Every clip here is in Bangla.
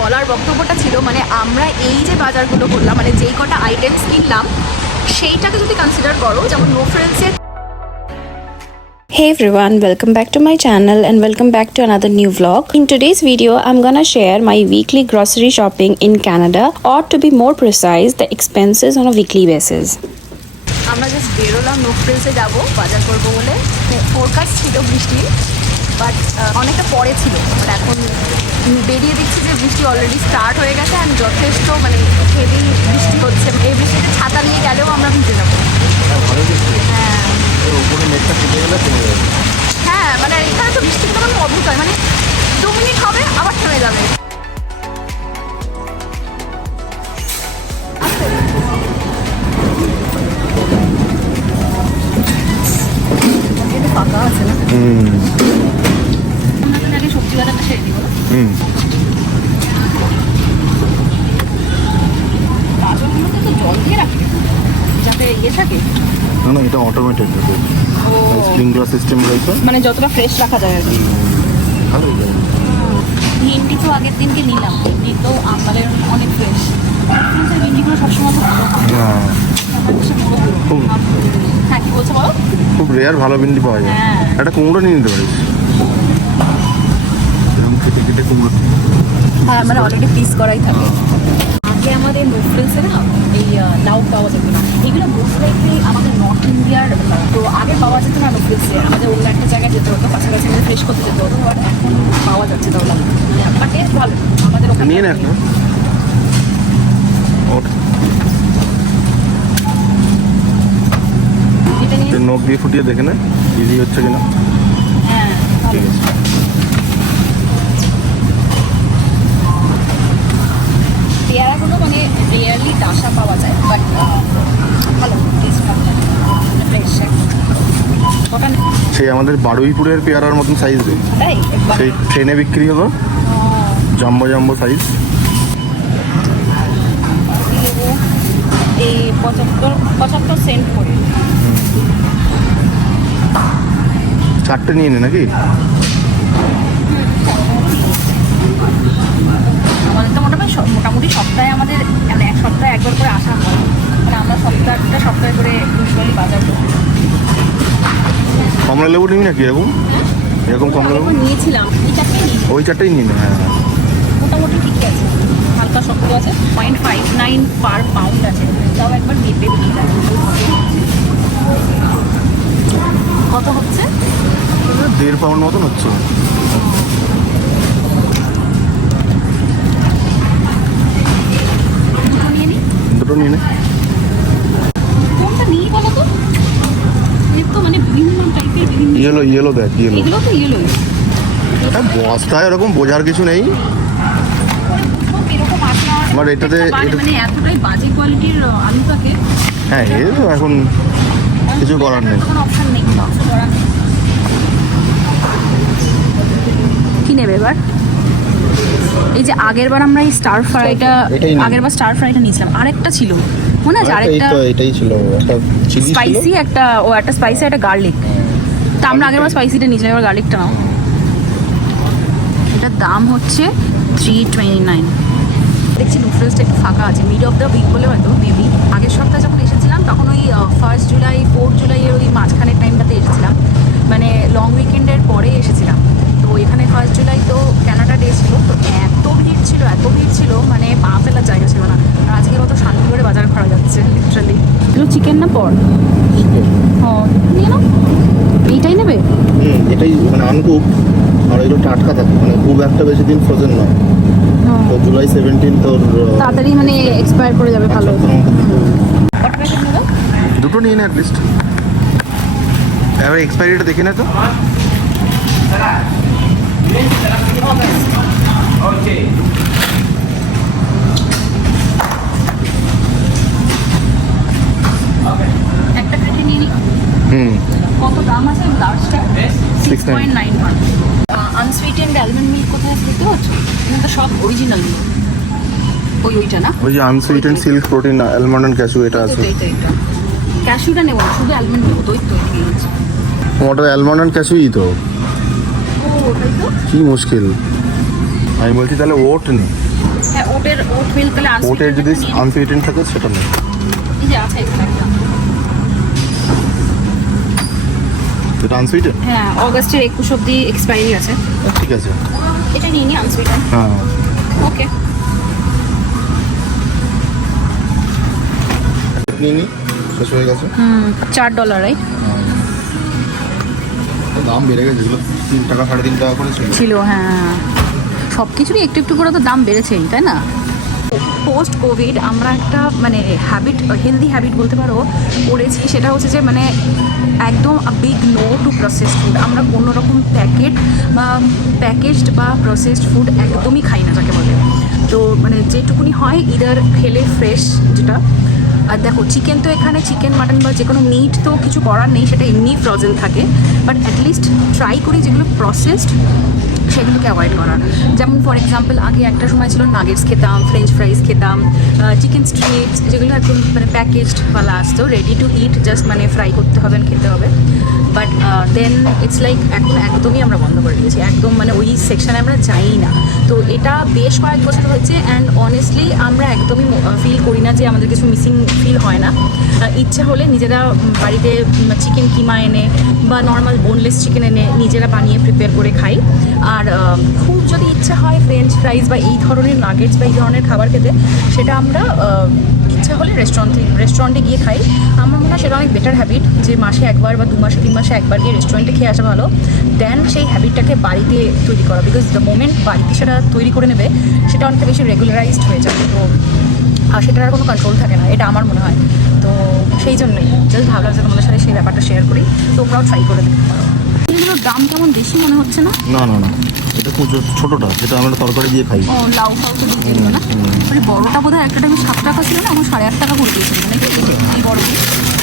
বলার বক্তব্যটা ছিল মানে আমরা এই যে বাজারগুলো করলাম মানে যেই কটা আইটেমস কিনলাম সেইটাকে যদি কনসিডার করো যেমন নো ফ্রেন্ডসের Hey everyone, welcome back to my channel and welcome back to another new vlog. In today's video, I'm gonna share my weekly grocery shopping in Canada or to be more precise, the expenses on a weekly basis. আমরা জাস্ট বেরোলাম নো ফ্রেন্ডসে যাব বাজার করব বলে ফোরকাস্ট ছিল বৃষ্টি বাট অনেকটা পরে ছিল। বাট এখন বেরিয়ে দিচ্ছি যে বৃষ্টি অলরেডি স্টার্ট হয়ে গেছে অ্যান্ড যথেষ্ট মানে হেভি বৃষ্টি হচ্ছে। এই বৃষ্টিতে ছাতা নিয়ে গেলেও আমরা ভিজে যাব। হ্যাঁ যাবে। হ্যাঁ মানে এখানে তো বৃষ্টি কোনো অদ্ভুত হয় মানে দু মিনিট হবে আবার থেমে যাবে। গাজরগুলোতে তো জল দিয়ে রাখে যাতে ইয়ে থাকে না না এটা অটোমেটেড স্প্রিংলার সিস্টেম রয়েছে। মানে যতটা ফ্রেশ রাখা যায় আর কি। ভালো ভেন্ডি তো আগের দিনকে নিলাম। ভেন্ডি তো আমাদের অনেক ফ্রেশ ভেন্ডিগুলো সবসময় হ্যাঁ। খুব হ্যাঁ কি বলছো বলো? খুব রেয়ার ভালো ভিন্ডি পাওয়া যায়। হ্যাঁ। একটা কুমড়ো নিয়ে নিতে পারিস। কেটে কেটে কুমড়ো হ্যাঁ মানে অলরেডি পিস করাই থাকে। আগে আমাদের নুডলসে না এই লাউ পাওয়া যেত না। এগুলো মোস্ট লাইকলি আমাদের নর্থ ইন্ডিয়ার তো আগে পাওয়া যেত না নুডলসে আমাদের অন্য একটা জায়গায় যেতে হতো কাছাকাছি আমাদের ফ্রেশ করতে যেতে হতো বাট এখন পাওয়া যাচ্ছে তাও লাউ বাট টেস্ট ভালো। আমাদের ওখানে নিয়ে নে? তুই নখ দিয়ে ফুটিয়ে দেখে না ইজি হচ্ছে কিনা। হ্যাঁ ঠিক আছে পেয়ারাগুলো মানে ডাসা পাওয়া যায় বাট ভালো টেস্ট ফ্রেশ সেই আমাদের বারুইপুরের পেয়ারার মতন সাইজ তাই? সেই ট্রেনে বিক্রি হলো। জাম্বো জাম্বো সাইজ এই পঁচাত্তর পঁচাত্তর সেন্ট করে। চারটে নিয়ে নে নাকি? মোটামুটি সপ্তাহে আমাদের মানে এক সপ্তাহে একবার করে আসা হয়। মানে আমরা সপ্তাহটা সপ্তাহে করে ইউজুয়ালি বাজার করি। কমলা লেবু নিবি নাকি এরকম? এরকম কমলা লেবু নিয়েছিলাম। এটাকে ওই চারটেই নিয়ে নে হ্যাঁ হ্যাঁ। মোটামুটি ঠিকই আছে। হালকা শক্ত আছে। Point five nine per pound আছে। তাও একবার মেপে নিয়ে কত হচ্ছে? দেড় পাউন্ড মতন হচ্ছে। দুটো নিয়ে নে। কোনটা নিই বলো তো? তো মানে বিভিন্ন টাইপের বিভিন্ন ইয়েলো ইয়েলো দেখ ইয়েলো এগুলো তো ইয়েলোই হ্যাঁ বস্তায় ওরকম বোঝার কিছু নেই। But এটাতে- মানে এতটাই বাজে কোয়ালিটির আলু থাকে হ্যাঁ এ তো এখন কিছু করার নেই। কোনো অপশন নেই কিছু করার নেই। কি নেবে এবার? এই যে আগের বার আমরা এই স্টার ফ্রাইটা আগের বার স্টার ফ্রাইটা নিয়েছিলাম। আরেকটা ছিল। মনে আছে? আরেকটা এটাই ছিল। একটা স্পাইসি একটা ও একটা স্পাইসি একটা গার্লিক তা আমরা আগের বার স্পাইসিটা নিয়েছিলাম এবার গার্লিকটা নাও। এটার দাম হচ্ছে থ্রি টোয়েন্টি নাইন দেখছি নুডলসটা একটু ফাঁকা আছে। মিড অফ দ্য উইক বলে হয়তো মেবি আগের সপ্তাহে যখন এসেছিলাম তখন ওই ফার্স্ট জুলাই ফোর্থ জুলাইয়ের ওই মাঝখানের টাইমটাতে এসেছিলাম মানে লং উইকেন্ডের পরে এসেছিলাম তো এখানে ফার্স্ট জুলাই তো ক্যানাডা ডে ছিল তো এত ভিড় ছিল এত ভিড় ছিল মানে পা ফেলার জায়গা ছিল না আর আজকে মতো শান্তি করে বাজার করা যাচ্ছে লিটারালি এগুলো না পর? হ্যাঁ নিয়ে নাও। এইটাই নেবে? হুম এটাই মানে আনকুক। আর এগুলো টাটকা থাকে মানে খুব একটা বেশি দিন ফ্রোজেন নয়। তো জুলাই সেভেন্টিন তোর তাড়াতাড়ি মানে এক্সপায়ার করে যাবে ভালো। নেব দুটো নিয়ে নে অ্যাটলিস্ট এবার এক্সপায়ারিটা দেখে নে তো একটা প্লেটে নিয়ে নিই হুম কত দাম আছে লার্জটা six 6.9 point nine one unsweetened almond milk কোথায় দেখতে পাচ্ছ? এখানে তো সব অরিজিনাল ওই ওইটা না? ওই যে unsweet and silk protein almond and cashew এটা আছে। তো এইটা এইটা ক্যাশিউটা শুধু অ্যালমন্ড নেব তো ওই তো ওটা অ্যালমন্ড অ্যান্ড ক্যাশুই তো? কি মুশকিল। আমি বলছি তাহলে ওট নে। হ্যাঁ ওটের ওট মিল্ক তাহলে ওটের যদি আনসুইটেন থাকে সেটা নেই এই যে আছে এখানে একটা এটা হ্যাঁ অগস্টের একুশ অব্দি এক্সপায়ারি আছে। ঠিক আছে। এটা নিয়ে নি আনসুইটেন হ্যাঁ। ওকে নিয়ে নি শেষ হয়ে গেছে। হুম চার ডলার রাইট দাম বেড়ে গেছে যেগুলো তিন টাকা সাড়ে তিন টাকা করে ছিল। ছিল হ্যাঁ। সব কিছুরই একটু একটু করে তো দাম বেড়েছেই তাই না? পোস্ট কোভিড আমরা একটা মানে হ্যাবিট হেলদি হ্যাবিট বলতে পারো, করেছি। সেটা হচ্ছে যে মানে একদম big no to processed food আমরা কোনো রকম প্যাকেট বা প্যাকেজড বা প্রসেসড ফুড একদমই খাই না, যাকে বলে। তো মানে যেটুকুনি হয় ইদার খেলে ফ্রেশ যেটা আর দেখো চিকেন তো এখানে চিকেন মাটন বা যে কোনো মিট তো কিছু করার নেই, সেটা এমনি ফ্রোজেন থাকে। বাট অ্যাটলিস্ট ট্রাই করি যেগুলো প্রসেসড সেগুলোকে অ্যাভয়েড করার। যেমন ফর এক্সাম্পল আগে একটা সময় ছিল নাগেটস খেতাম ফ্রেঞ্চ ফ্রাইজ খেতাম চিকেন স্ট্রিপস যেগুলো একদম মানে প্যাকেজড বালা আসতো রেডি টু ইট জাস্ট মানে ফ্রাই করতে হবে খেতে হবে। বাট দেন ইটস লাইক এখন একদমই আমরা বন্ধ করে দিয়েছি। একদম মানে ওই সেকশানে আমরা যাই না। তো এটা বেশ কয়েক বছর হয়েছে অ্যান্ড অনেস্টলি আমরা একদমই ফিল করি না যে আমাদের কিছু মিসিং ফিল হয় না। ইচ্ছা হলে নিজেরা বাড়িতে চিকেন কিমা এনে বা নর্মাল বোনলেস চিকেন এনে নিজেরা বানিয়ে প্রিপেয়ার করে খাই। আর খুব যদি ইচ্ছা হয় ফ্রেঞ্চ ফ্রাইজ বা এই ধরনের নাগেটস বা এই ধরনের খাবার খেতে, সেটা আমরা ইচ্ছা হলে রেস্টুরেন্টে রেস্টুরেন্টে গিয়ে খাই। আমার মনে হয় সেটা অনেক বেটার হ্যাবিট যে মাসে একবার বা দু মাসে, তিন মাসে একবার গিয়ে রেস্টুরেন্টে খেয়ে আসা ভালো। দেন সেই হ্যাবিটটাকে বাড়িতে তৈরি করা বিকজ দ্য মোমেন্ট বাড়িতে সেটা তৈরি করে নেবে, সেটা অনেকটা বেশি রেগুলারাইজড হয়ে যাবে। তো আর সেটার কোনো কন্ট্রোল থাকে না এটা আমার মনে হয়। তো সেই জন্যই জাস্ট ভাবলাম যে তোমাদের সাথে সেই ব্যাপারটা শেয়ার করি তোমরাও ট্রাই করে দেখতে পারো। এগুলোর দাম কেমন বেশি মনে হচ্ছে না? না না না এটা খুব ছোটোটা যেটা আমরা তরকারি দিয়ে খাই। ও লাউ ফাউ তো দিচ্ছিল না? ওই বড়টা বোধ হয় একটা টাইমে সাত টাকা ছিল না? এখন সাড়ে আট টাকা করে দিয়েছিল এই বড়?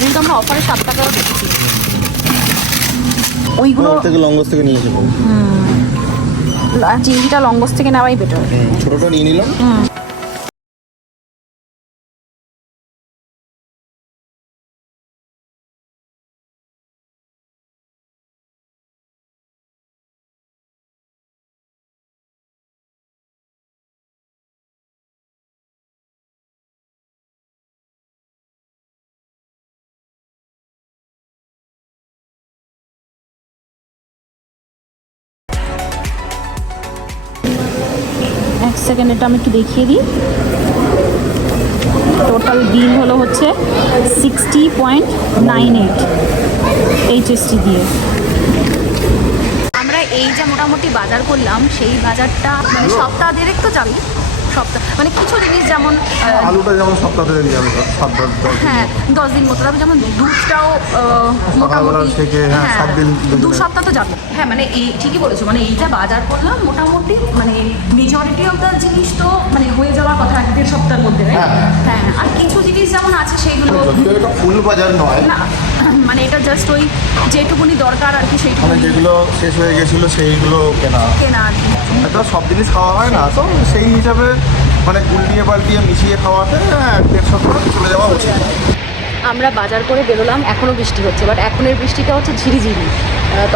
কিন্তু আমরা অফারে সাত দেখেছি ওইগুলো থেকে লঙ্গস থেকে নিয়ে চিংড়িটা লঙ্গস থেকে নেওয়াই বেটার ছোটোটা নিয়ে নিলাম। সেকেন্ড, এটা আমি একটু দেখিয়ে দিই। টোটাল বিল হলো হচ্ছে সিক্সটি পয়েন্ট নাইন এইট দিয়ে। আমরা এই যে মোটামুটি বাজার করলাম, সেই বাজারটা মানে সপ্তাহ দেড়েক তো যাবি। সপ্তাহ। মানে কিছু জিনিস যেমন আলুটা যেমন সপ্তাহ থেকে দিয়ে দশ দশ হ্যাঁ দশ দিন মতো। তবে যেমন দুধটাও মোটামুটি থেকে, হ্যাঁ, দিন দু সপ্তাহ তো যাবে। হ্যাঁ মানে এই ঠিকই বলেছ মানে এইটা বাজার করলাম মোটামুটি মানে মেজরিটি অফ দ্য জিনিস তো মানে হয়ে যাওয়ার কথা এক দেড় সপ্তাহের মধ্যে হ্যাঁ। হ্যাঁ। আর কিছু জিনিস যেমন আছে সেগুলো ফুল বাজার নয়। না। মানে এটা জাস্ট ওই যেটুকুনি দরকার আর কি মানে যেগুলো শেষ হয়ে গেছিল সেইগুলো কেনা। কেনা আর কি। এটা সব জিনিস খাওয়া হয় না তো সেই হিসাবে মানে গুলিয়ে পাল্টিয়ে মিশিয়ে খাওয়াতে এক দেড় সপ্তাহ চলে যাওয়া উচিত। আমরা বাজার করে বেরোলাম এখনও বৃষ্টি হচ্ছে বাট এখনের বৃষ্টিটা হচ্ছে ঝিরিঝিরি।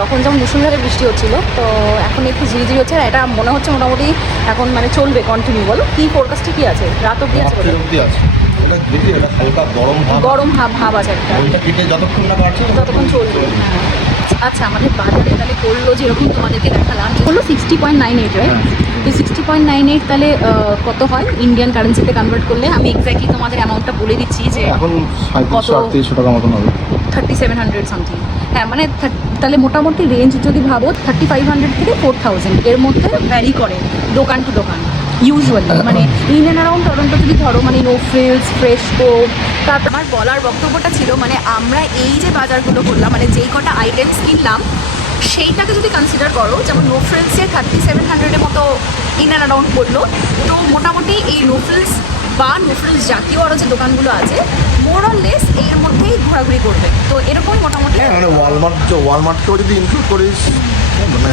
তখন যেমন মুসুলধারে বৃষ্টি হচ্ছিল তো এখন একটু ঝিরিঝিরি হচ্ছে আর এটা মনে হচ্ছে মোটামুটি এখন মানে চলবে কন্টিনিউ বলো? কী ফোরকাস্টে কী আছে? রাত অব্দি আছে। এটা দেখি এটা হালকা গরম ভাব। গরম ভাব ভাব আছে একটা। ওইটা কেটে যতক্ষণ না বাড়ছে ততক্ষণ চলবে হ্যাঁ। আচ্ছা আমাদের বাজারে তাহলে করল যেরকম তোমাদেরকে দেখালাম করল sixty point nine eight right তো সিক্সটি পয়েন্ট নাইন এইট তাহলে কত হয়? ইন্ডিয়ান কারেন্সিতে কনভার্ট করলে আমি এক্স্যাক্টলি তোমাদের অ্যামাউন্টটা বলে দিচ্ছি যে এখন কত? টাকা মতন হবে। থার্টি সেভেন হান্ড্রেড সামথিং হ্যাঁ মানে তাহলে মোটামুটি রেঞ্জ যদি ভাবো থার্টি ফাইভ হান্ড্রেড থেকে ফোর থাউজেন্ড এর মধ্যে ভ্যারি করে দোকান টু দোকান ইউজুয়ালি মানে ইন অ্যান্ড অ্যারাউন্ড টরন্টো যদি ধরো মানে নো ফ্রিলস ফ্রেশকো তারপর আমার বলার বক্তব্যটা ছিল মানে আমরা এই যে বাজারগুলো করলাম মানে যেই কটা আইটেমস কিনলাম সেইটাকে যদি কনসিডার করো যেমন নো ফ্রিলসে থার্টি সেভেন হান্ড্রেডের মতো ইন অ্যান্ড অ্যারাউন্ড পড়ল তো মোটামুটি এই নো ফ্রিলস বা নুফ্রিলস জাতীয় আরও যে দোকানগুলো আছে মোর অর লেস এর মধ্যেই ঘোরাঘুরি করবে। তো এরকমই মোটামুটি হ্যাঁ মানে ওয়ালমার্ট ওয়ালমার্টকেও যদি ইনক্লুড করিস মানে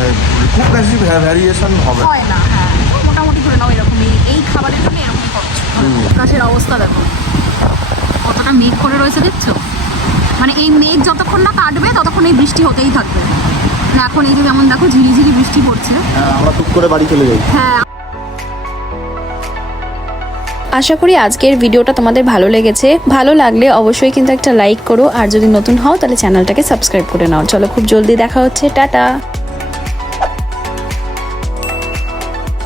খুব বেশি ভ্যারিয়েশন হবে। হয় না হ্যাঁ। মোটামুটি ধরে নাও এরকমই এই খাবারের জন্য এরকম খরচ আকাশের অবস্থা দেখো। কতটা মেঘ করে রয়েছে দেখছ? মানে এই মেঘ যতক্ষণ না কাটবে ততক্ষণ এই বৃষ্টি হতেই থাকবে। না এখন এই যে যেমন দেখো ঝিরিঝিরি বৃষ্টি পড়ছে। হ্যাঁ আমরা টুক করে বাড়ি চলে যাই। হ্যাঁ। আশা করি আজকের ভিডিওটা তোমাদের ভালো লেগেছে। ভালো লাগলে অবশ্যই কিন্তু একটা লাইক করো। আর যদি নতুন হও তাহলে চ্যানেলটাকে সাবস্ক্রাইব করে নাও। চলো খুব জলদি দেখা হচ্ছে। টাটা!